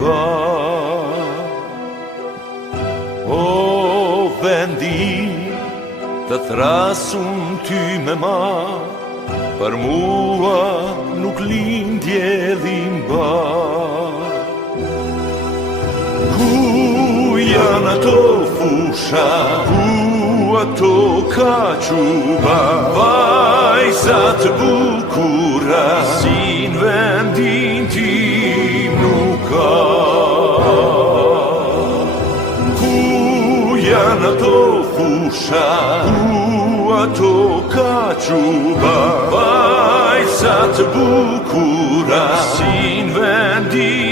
limba O vendi të thrasum ty me ma Për mua nuk lindje limba Ku janë ato fusha Ku ato kaquba Vajzat bukura Sin vendin tim nuk ka Ku janë ato fusha Ku ato kaquba Vajzat bukura Sin vendin